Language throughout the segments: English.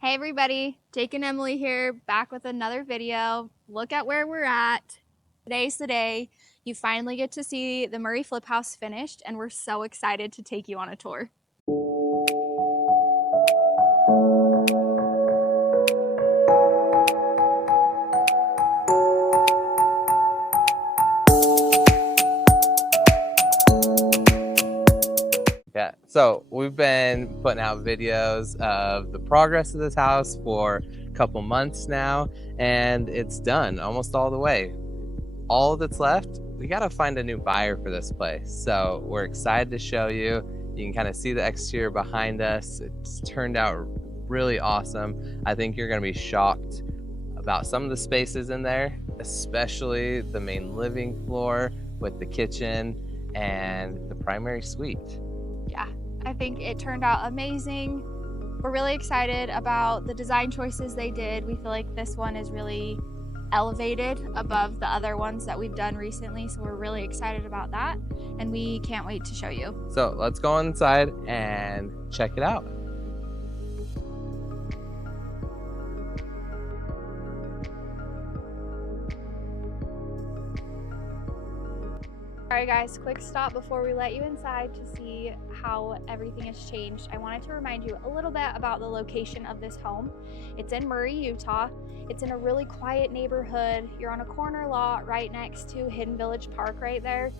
Hey everybody, Jake and Emily here, back with another video. Look at where we're at. Today's the day you finally get to see the Murray Flip House finished, and we're so excited to take you on a tour. Yeah, so we've been putting out videos of the progress of this house for a couple months now, and it's done almost all the way. All that's left, we gotta find a new buyer for this place. So we're excited to show you. You can kind of see the exterior behind us. It's turned out really awesome. I think you're gonna be shocked about some of the spaces in there, especially the main living floor with the kitchen and the primary suite. Yeah, I think it turned out amazing. We're really excited about the design choices they did. We feel like this one is really elevated above the other ones that we've done recently, so we're really excited about that, and we can't wait to show you. So let's go inside and check it out. All right guys, quick stop before we let you inside to see how everything has changed. I wanted to remind you a little bit about the location of this home. It's in Murray, Utah. It's in a really quiet neighborhood. You're on a corner lot right next to Hidden Village Park right there.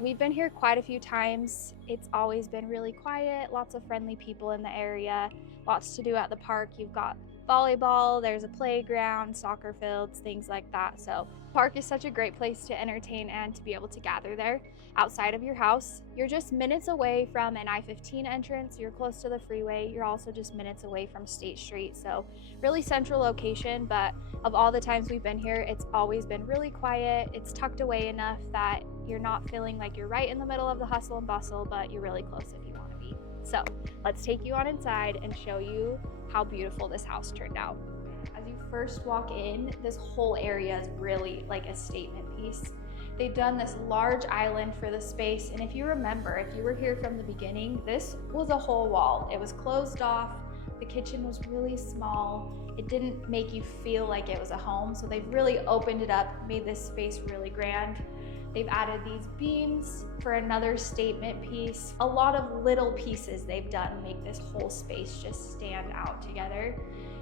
We've been here quite a few times. It's always been really quiet, lots of friendly people in the area, lots to do at the park. You've got volleyball, there's a playground, soccer fields, things like that. So park is such a great place to entertain and to be able to gather there outside of your house. You're just minutes away from an I-15 entrance. You're close to the freeway. You're also just minutes away from State Street. So really central location, but of all the times we've been here, it's always been really quiet. It's tucked away enough that you're not feeling like you're right in the middle of the hustle and bustle, but you're really close if you want to be. So let's take you on inside and show you how beautiful this house turned out. As you first walk in, this whole area is really like a statement piece. They've done this large island for the space, and if you remember, if you were here from the beginning, this was a whole wall. It was closed off. The kitchen was really small. It didn't make you feel like it was a home, so they've really opened it up, made this space really grand. They've added these beams for another statement piece. A lot of little pieces they've done make this whole space just stand out together.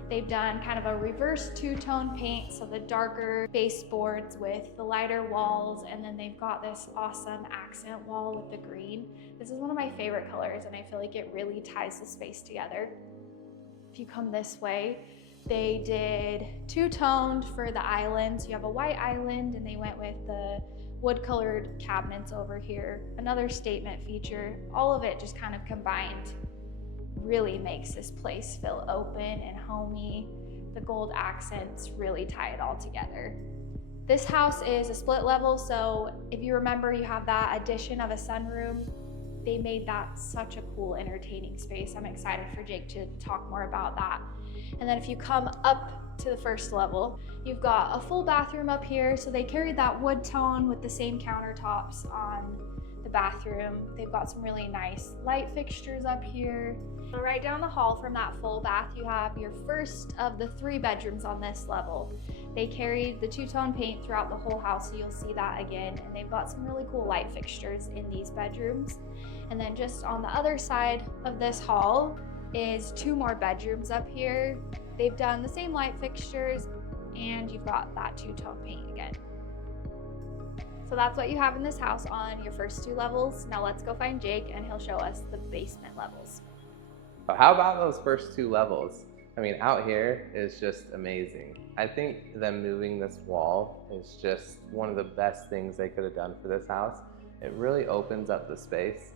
They've done kind of a reverse two-tone paint, so the darker baseboards with the lighter walls, and then they've got this awesome accent wall with the green. This is one of my favorite colors, and I feel like it really ties the space together. If you come this way, they did two-toned for the islands. You have a white island, and they went with the wood-colored cabinets over here. Another statement feature. All of it just kind of combined really makes this place feel open and homey. The gold accents really tie it all together. This house is a split level, so if you remember, you have that addition of a sunroom. They made that such a cool, entertaining space. I'm excited for Jake to talk more about that. And then if you come up to the first level, you've got a full bathroom up here. So they carried that wood tone with the same countertops on the bathroom. They've got some really nice light fixtures up here. So right down the hall from that full bath, you have your first of the 3 bedrooms on this level. They carried the two-tone paint throughout the whole house, so you'll see that again. And they've got some really cool light fixtures in these bedrooms. And then just on the other side of this hall is 2 more bedrooms up here. They've done the same light fixtures, and you've got that two-tone paint again. So that's what you have in this house on your first 2 levels. Now let's go find Jake, and he'll show us the basement levels. But how about those first 2 levels? I mean, out here is just amazing. I think them moving this wall is just one of the best things they could have done for this house. It really opens up the space.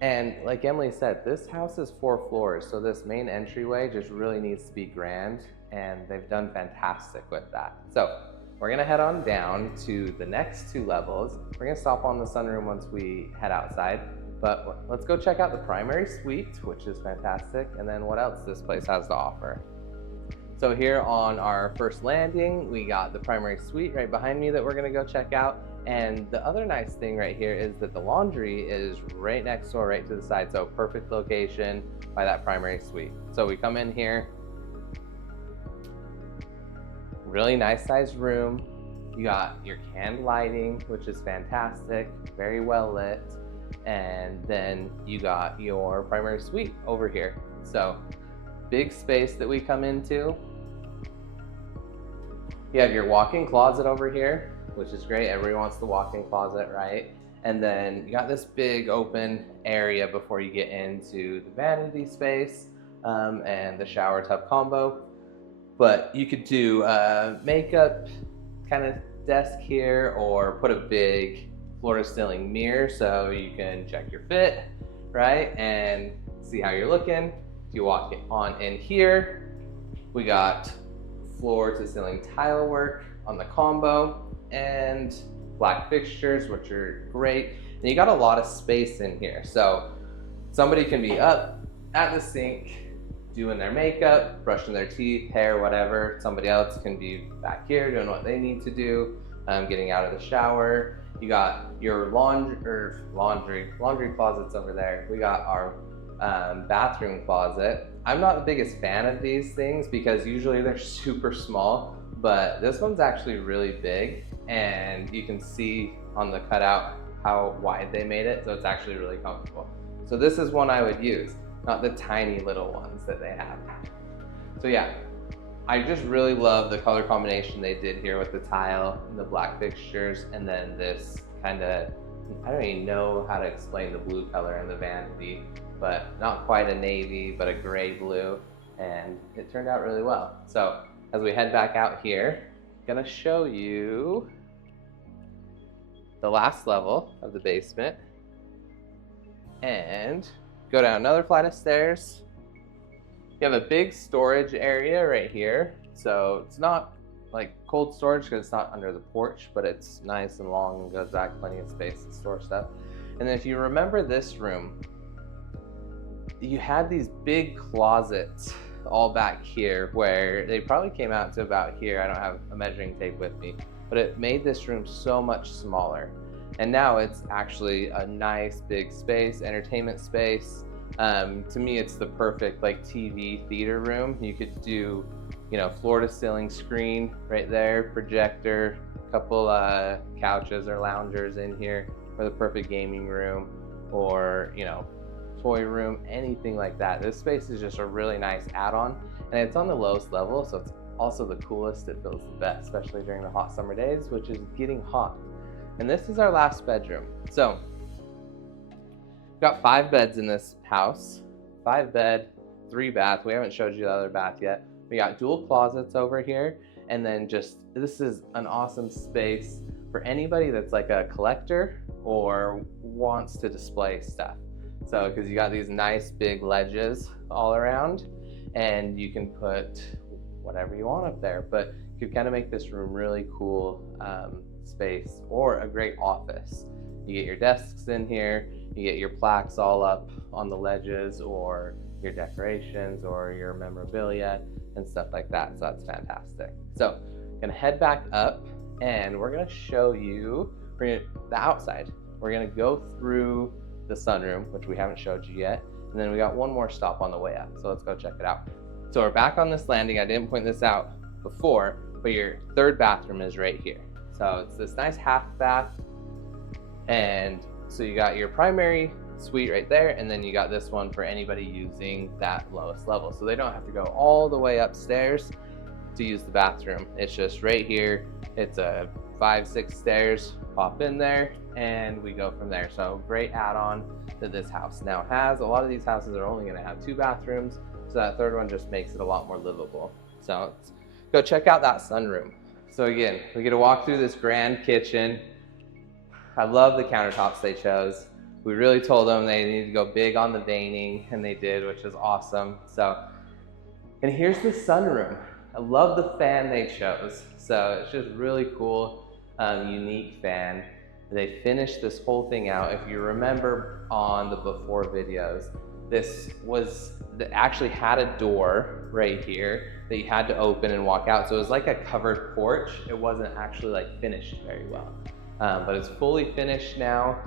And like Emily said, this house is 4 floors, so this main entryway just really needs to be grand, and they've done fantastic with that. So we're gonna head on down to the next 2 levels. We're gonna stop on the sunroom once we head outside, but let's go check out the primary suite, which is fantastic, and then what else this place has to offer. So here on our first landing, we got the primary suite right behind me that we're gonna go check out. And the other nice thing right here is that the laundry is right next door, right to the side. So perfect location by that primary suite. So we come in here, really nice sized room. You got your canned lighting, which is fantastic, very well lit. And then you got your primary suite over here. So big space that we come into. You have your walk-in closet over here, which is great. Everybody wants the walk-in closet, right? And then you got this big open area before you get into the vanity space and the shower tub combo. But you could do a makeup kind of desk here, or put a big floor to ceiling mirror so you can check your fit, right? And see how you're looking. If you walk on in here, we got floor to ceiling tile work on the combo and black fixtures, which are great. And you got a lot of space in here. So somebody can be up at the sink doing their makeup, brushing their teeth, hair, whatever. Somebody else can be back here doing what they need to do, getting out of the shower. You got your laundry closets over there. We got our bathroom closet. I'm not the biggest fan of these things because usually they're super small, but this one's actually really big, and you can see on the cutout how wide they made it, so it's actually really comfortable. So this is one I would use, not the tiny little ones that they have. So yeah, I just really love the color combination they did here with the tile and the black fixtures, and then this kind of, I don't even know how to explain the blue color in the vanity, but not quite a navy, but a gray blue, and it turned out really well. So as we head back out here, I'm gonna show you the last level of the basement and go down another flight of stairs. You have a big storage area right here. So it's not like cold storage because it's not under the porch, but it's nice and long and goes back, plenty of space to store stuff. And then if you remember this room, you had these big closets all back here where they probably came out to about here. I don't have a measuring tape with me, but it made this room so much smaller. And now it's actually a nice big space, entertainment space. To me, it's the perfect like TV theater room. You could do, you know, floor to ceiling screen right there, projector, couple couches or loungers in here for the perfect gaming room, or, you know, toy room, anything like that. This space is just a really nice add-on, and it's on the lowest level, so it's also the coolest. It feels the best, especially during the hot summer days, which is getting hot. And this is our last bedroom. So we've got 5 beds in this house, 5 bed, 3 bath. We haven't showed you the other bath yet. We got dual closets over here, and then just, this is an awesome space for anybody that's like a collector or wants to display stuff. So, because you got these nice big ledges all around, and you can put whatever you want up there, but you could kind of make this room really cool space, or a great office. You get your desks in here, you get your plaques all up on the ledges, or your decorations, or your memorabilia and stuff like that. So that's fantastic. So I'm gonna head back up, and we're gonna show you the outside. We're gonna go through the sunroom, which we haven't showed you yet, and then we got one more stop on the way up, so let's go check it out. So we're back on this landing. I didn't point this out before, but your 3rd bathroom is right here. So it's this nice half bath, and so you got your primary suite right there, and then you got this one for anybody using that lowest level, so they don't have to go all the way upstairs to use the bathroom. It's just right here. It's a 5-6 stairs, pop in there, and we go from there. So great add-on that this house now has. A lot of these houses are only going to have 2 bathrooms, so that 3rd one just makes it a lot more livable. So let's go check out that sunroom. So again, we get to walk through this grand kitchen. I love the countertops they chose. We really told them they needed to go big on the veining, and they did, which is awesome. So, and here's the sunroom. I love the fan they chose. So it's just really cool, unique fan. They finished this whole thing out. If you remember on the before videos, this actually had a door right here that you had to open and walk out. So it was like a covered porch. It wasn't actually like finished very well, but it's fully finished now.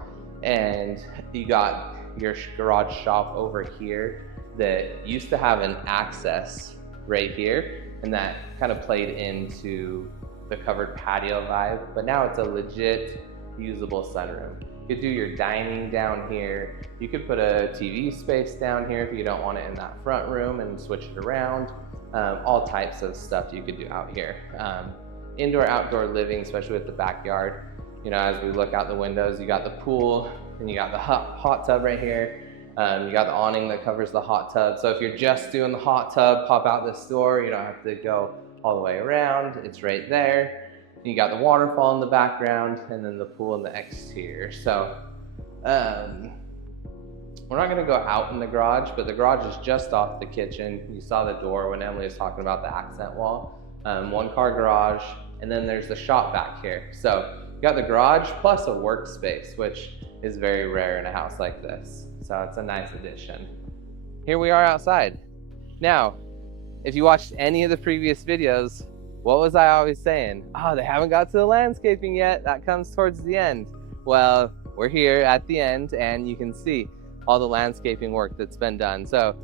And you got your garage shop over here that used to have an access right here, and that kind of played into the covered patio vibe, but now it's a legit usable sunroom. You could do your dining down here. You could put a TV space down here if you don't want it in that front room and switch it around. All types of stuff you could do out here. Indoor, outdoor living, especially with the backyard. You know, as we look out the windows, you got the pool and you got the hot tub right here. You got the awning that covers the hot tub. So if you're just doing the hot tub, pop out this door. You don't have to go all the way around. It's right there. You got the waterfall in the background and then the pool in the exterior. So we're not gonna go out in the garage, but the garage is just off the kitchen. You saw the door when Emily was talking about the accent wall. 1-car garage, and then there's the shop back here. So you got the garage plus a workspace, which is very rare in a house like this. So it's a nice addition. Here we are outside. Now, if you watched any of the previous videos, what was I always saying? Oh, they haven't got to the landscaping yet. That comes towards the end. Well, we're here at the end and you can see all the landscaping work that's been done. So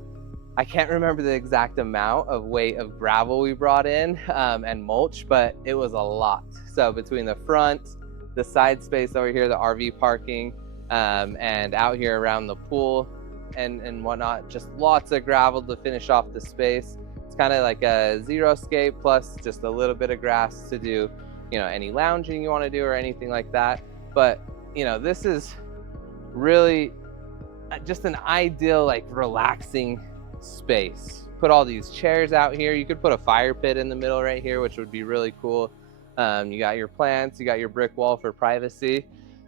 I can't remember the exact amount of weight of gravel we brought in and mulch, but it was a lot. So between the front, the side space over here, the RV parking, and out here around the pool and whatnot, just lots of gravel to finish off the space. It's kind of like a xeriscape plus just a little bit of grass to do, you know, any lounging you want to do or anything like that. But, you know, this is really just an ideal, like, relaxing space. Put all these chairs out here. You could put a fire pit in the middle right here, which would be really cool. You got your plants, you got your brick wall for privacy.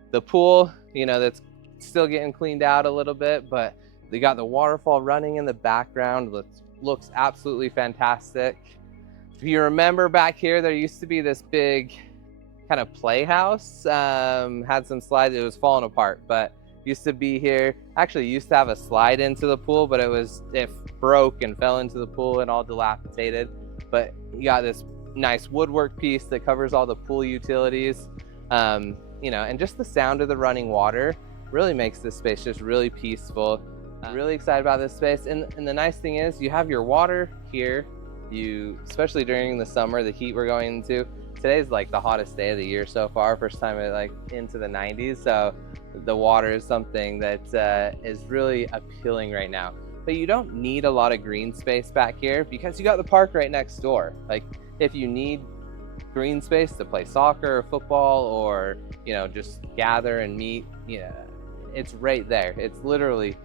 The pool, you know, that's still getting cleaned out a little bit, but they got the waterfall running in the background. Looks absolutely fantastic. If you remember back here, there used to be this big kind of playhouse. Had some slides. It was falling apart, but used to be here. Actually used to have a slide into the pool, but it broke and fell into the pool and all dilapidated. But you got this nice woodwork piece that covers all the pool utilities. You know, and just the sound of the running water really makes this space just really peaceful. Really excited about this space. And the nice thing is you have your water here. Especially during the summer, the heat we're going into. Today's like the hottest day of the year so far, first time like into the 90s. So the water is something that is really appealing right now. But you don't need a lot of green space back here because you got the park right next door. Like if you need green space to play soccer or football or, you know, just gather and meet, you know, it's right there. It's literally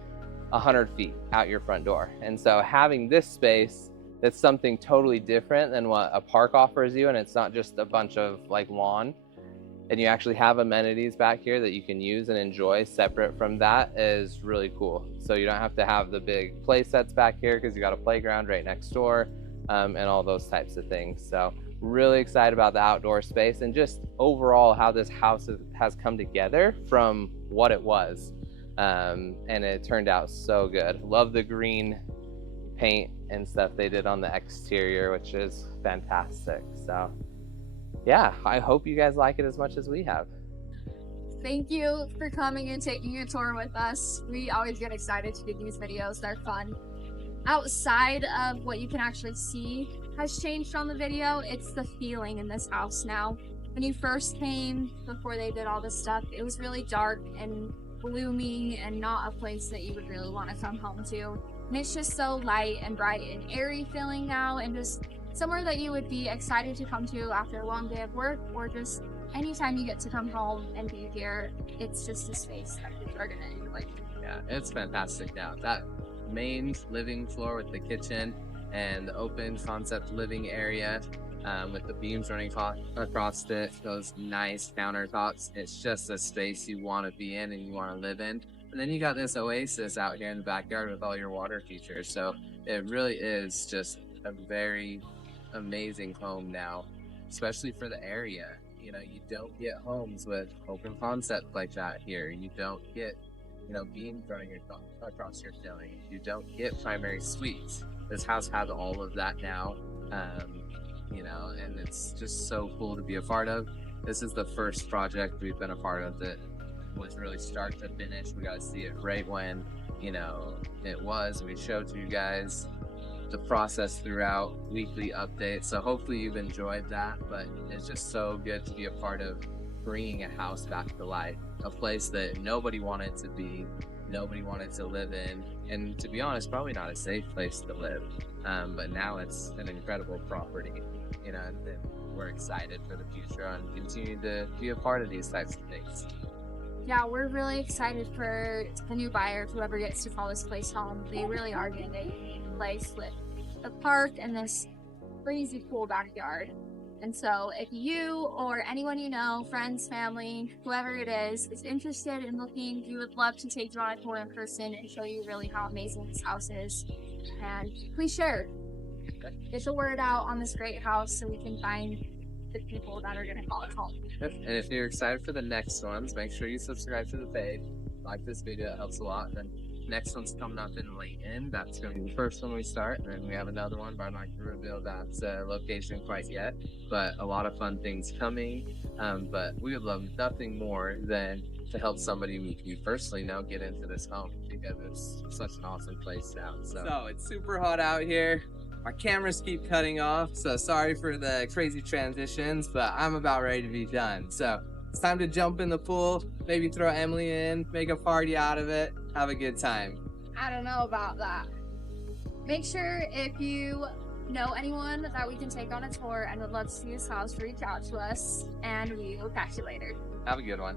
100 feet out your front door. And so having this space that's something totally different than what a park offers you, and it's not just a bunch of like lawn, and you actually have amenities back here that you can use and enjoy separate from that, is really cool. So you don't have to have the big play sets back here because you got a playground right next door, and all those types of things. So really excited about the outdoor space and just overall how this house has come together from what it was. And it turned out so good. Love the green paint and stuff they did on the exterior, which is fantastic. So yeah, I hope you guys like it as much as we have. Thank you for coming and taking a tour with us. We always get excited to do these videos. They're fun. Outside of what you can actually see has changed on the video, it's the feeling in this house now. When you first came, before they did all this stuff, it was really dark and gloomy and not a place that you would really want to come home to. And it's just so light and bright and airy feeling now, and just somewhere that you would be excited to come to after a long day of work, or just anytime you get to come home and be here. It's just a space that you are gonna enjoy. Yeah, it's fantastic now. That main living floor with the kitchen and the open concept living area with the beams running across it, those nice countertops. It's just a space you want to be in and you want to live in. And then you got this oasis out here in the backyard with all your water features. So it really is just a very amazing home now, especially for the area. You know, you don't get homes with open concept like that here. You don't get, you know, beams running across your ceiling. You don't get primary suites. This house has all of that now, you know, and it's just so cool to be a part of. This is the first project we've been a part of that was really start to finish. We got to see it right when, you know, it was. We showed to you guys the process throughout, weekly updates. So hopefully you've enjoyed that, but it's just so good to be a part of bringing a house back to life, a place that nobody wanted to be, nobody wanted to live in, and to be honest, probably not a safe place to live. But now it's an incredible property, you know, and we're excited for the future and continue to be a part of these types of things. Yeah, we're really excited for the new buyer, whoever gets to call this place home. They really are getting a place with a park and this crazy cool backyard. And so if you or anyone you know, friends, family, whoever it is interested in looking, we would love to take you on a tour in person and show you really how amazing this house is. And please share. Get the word out on this great house so we can find the people that are going to call it home. And if you're excited for the next ones, make sure you subscribe to the page. Like this video, it helps a lot. And next one's coming up in Layton. That's going to be the first one we start. And then we have another one, but I'm not going to reveal that location quite yet. But a lot of fun things coming. But we would love nothing more than to help somebody you personally know get into this home, because it's such an awesome place now. So it's super hot out here. My cameras keep cutting off, so sorry for the crazy transitions, but I'm about ready to be done. So it's time to jump in the pool, maybe throw Emily in, make a party out of it, have a good time. I don't know about that. Make sure if you know anyone that we can take on a tour and would love to see this house, reach out to us, and we will catch you later. Have a good one.